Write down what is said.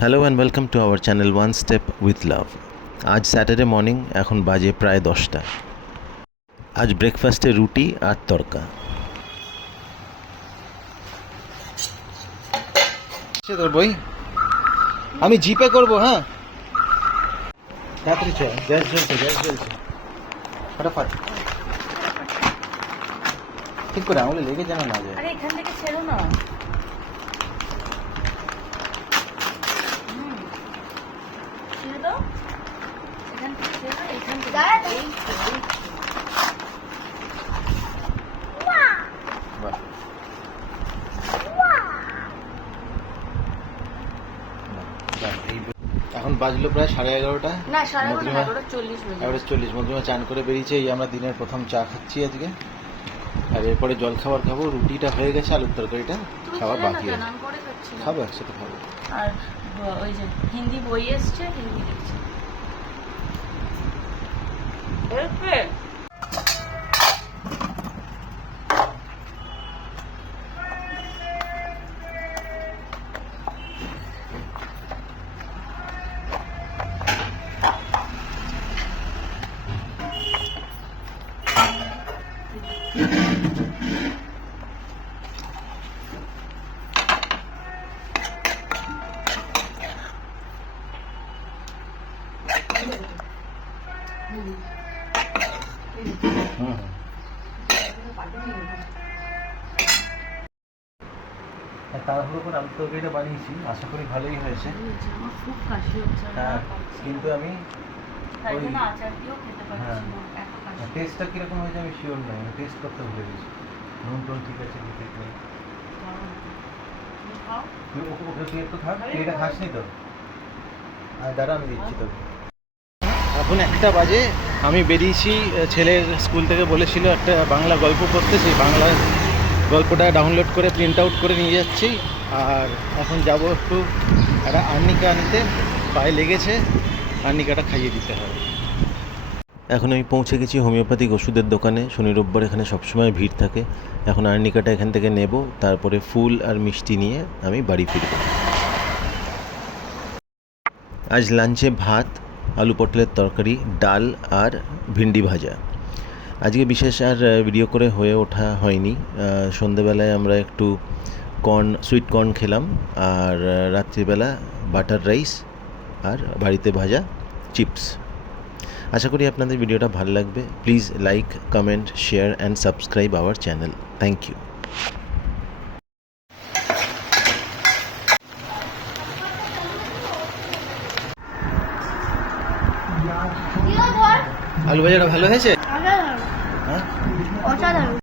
Hello and welcome to our channel one step with love. আজ Saturday morning, এখন বাজে প্রায় 10টা। আজ ব্রেকফাস্টে রুটি আর তড়কা। তোর বই আমি জিপে করব। হ্যাঁ, তাড়াতাড়ি চল, গ্যাস জ্বলছে ফটাফট। ঠিক করে আঙুলে লেগে যেন না যায়। আরে এখান থেকে ছেড়ো না। ছেড়ে দাও, এখান থেকে ছেড়ে দাও, এখান থেকে এই তো, এই তো। বাহ। এখন বাজলো প্রায় 11:30। না, 11:30 মধুরিমা 11:40 বাজে। 11:40। মধুরিমা চান করে বেরিয়েছে। এই আমরা দিনের প্রথম চা খাচ্ছি আজকে, আর এরপরে জল খাবার খাবো। রুটিটা হয়ে গেছে, আলুর তরকারিটা তুমি খাওয়া খেলে না বাকি কেন? আছে। আমি পরে খাচ্ছি। খাবো, একসাথে খাবো। আর ওই যে হিন্দি বই এসছে, হিন্দি লিখছে। তাড়াহুড়ো করে আলুর তরকারিটা বানিয়েছি, আশা করি ভালোই হয়েছে। আমার খুব কাশি হচ্ছে, হ্যাঁ, কিন্তু আমি তাই ওই জন্য আচার দিয়েও খেতে পারছি না, এত কাশি। টেস্টটা কিরকম হয়েছে আমি শিওর নই, আমি টেস্ট করতে ভুলে গেছি। নুন টুন ঠিক আছে কি ঠিক নেই। তুমি খাও। তুই একটু খা, তুই এটা খাসনি তো? আর দাঁড়া, আমি দিচ্ছি তোকে। এখন 1টা বাজে। আমি বেরিয়েছি, ছেলের স্কুল থেকে বলেছিল একটা বাংলা গল্প পড়তে, সেই বাংলা গল্পটা ডাউনলোড করে প্রিন্ট আউট করে নিয়ে যাচ্ছি। আর এখন যাব একটু একটা আর্নিকা আনতে, পায়ে লেগেছে, আর্নিকাটা খাইয়ে দিতে হবে। এখন আমি পৌঁছে গেছি হোমিওপ্যাথিক ওষুধের দোকানে। শনি রোববার এখানে সবসময় ভিড় থাকে। এখন আর্নিকাটা এখান থেকে নেব, তারপরে ফুল আর মিষ্টি নিয়ে আমি বাড়ি ফিরব। আজ লাঞ্চে ভাত, আলু পটলের তরকারি, ডাল আর ভিন্ডি ভাজা। আজকে বিশেষ আর ভিডিও করে হয়ে ওঠা হয়নি। সন্ধেবেলায় আমরা একটু সুইট কর্ন খেলাম, আর রাত্রিবেলা বাটার রাইস আর বাড়িতে ভাজা চিপস। আশা করি আপনাদের ভিডিওটা ভালো লাগবে। Please like, comment, share and subscribe our channel. Thank you. আলু ভাজাটা ভালো হয়েছে? অসাধারণ, হ্যাঁ, অসাধারণ।